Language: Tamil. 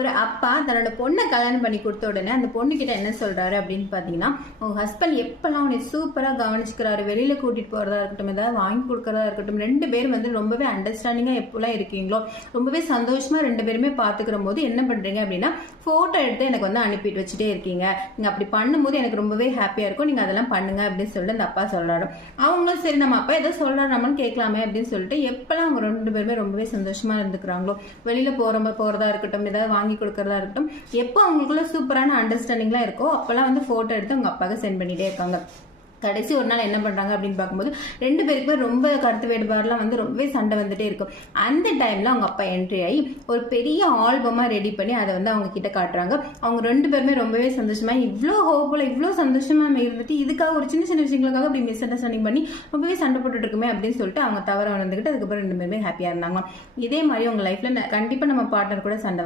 ஒரு அப்பா தன்னோட பொண்ணை கல்யாணம் பண்ணி கொடுத்த உடனே அந்த பொண்ணுகிட்ட என்ன சொல்றாரு அப்படின்னு பாத்தீங்கன்னா, உங்க ஹஸ்பண்ட் எப்பெல்லாம் உன்னை சூப்பரா கவனிச்சுக்கிறாரு, வெளியில கூட்டிட்டு போறதா இருக்கட்டும், ஏதாவது வாங்கி கொடுக்கறதா இருக்கட்டும், 2 பேரும் வந்து ரொம்பவே அண்டர்ஸ்டாண்டிங்கா எப்பெல்லாம் இருக்கீங்களோ, ரொம்பவே சந்தோஷமா 2 பேருமே பாத்துக்கிற போது என்ன பண்றீங்க அப்படின்னா, போட்டோ எடுத்து எனக்கு வந்து அனுப்பிட்டு வச்சுட்டே இருக்கீங்க. நீங்க அப்படி பண்ணும்போது எனக்கு ரொம்பவே ஹாப்பியா இருக்கும். நீங்க அதெல்லாம் பண்ணுங்க அப்படின்னு சொல்லிட்டு அந்த அப்பா சொல்றாரு. அவங்களும் சரி நம்ம அப்பா ஏதோ சொல்றாரு நம்மளும் கேட்கலாமே அப்படின்னு சொல்லிட்டு எப்பெல்லாம் அவங்க 2 பேருமே ரொம்பவே சந்தோஷமா இருந்துக்கிறாங்களோ, வெளியில போறதா இருக்கட்டும், ஏதாவது வாங்கி கொடுக்கறதா இருக்கட்டும், எப்போ அவங்களுக்குள்ள சூப்பரான அண்டர்ஸ்டாண்டிங்லாம் இருக்கோ அப்பெல்லாம் வந்து போட்டோ எடுத்து அவங்க அப்பாவுக்கு சென்ட் பண்ணிட்டே இருக்காங்க. கடைசி ஒரு நாள் என்ன பண்றாங்க அப்படின்னு பார்க்கும்போது 2 பேருக்குமே ரொம்ப கருத்து வேறுபாடுலாம் வந்து ரொம்பவே சண்டை வந்துட்டே இருக்கும். அந்த டைம்ல அவங்க அப்பா என்ட்ரி ஆகி ஒரு பெரிய ஆல்பமா ரெடி பண்ணி அதை வந்து அவங்க கிட்ட காட்டுறாங்க. அவங்க 2 பேருமே ரொம்பவே சந்தோஷமா இவ்வளோ ஹோப்ஃபுல்லா இவ்வளோ சந்தோஷமா இருந்துட்டு இதுக்காக ஒரு சின்ன சின்ன விஷயங்களுக்காக அப்படி மிஸ் அண்டர்ஸ்டாண்டிங் பண்ணி ரொம்பவே சண்டை போட்டுட்டு இருக்குமே அப்படின்னு சொல்லிட்டு அவங்க தவற வந்துகிட்டு அதுக்கப்புறம் 2 பேருமே ஹாப்பியா இருந்தாங்க. இதே மாதிரி உங்க லைஃப்ல கண்டிப்பா நம்ம பார்ட்னர் கூட சண்டை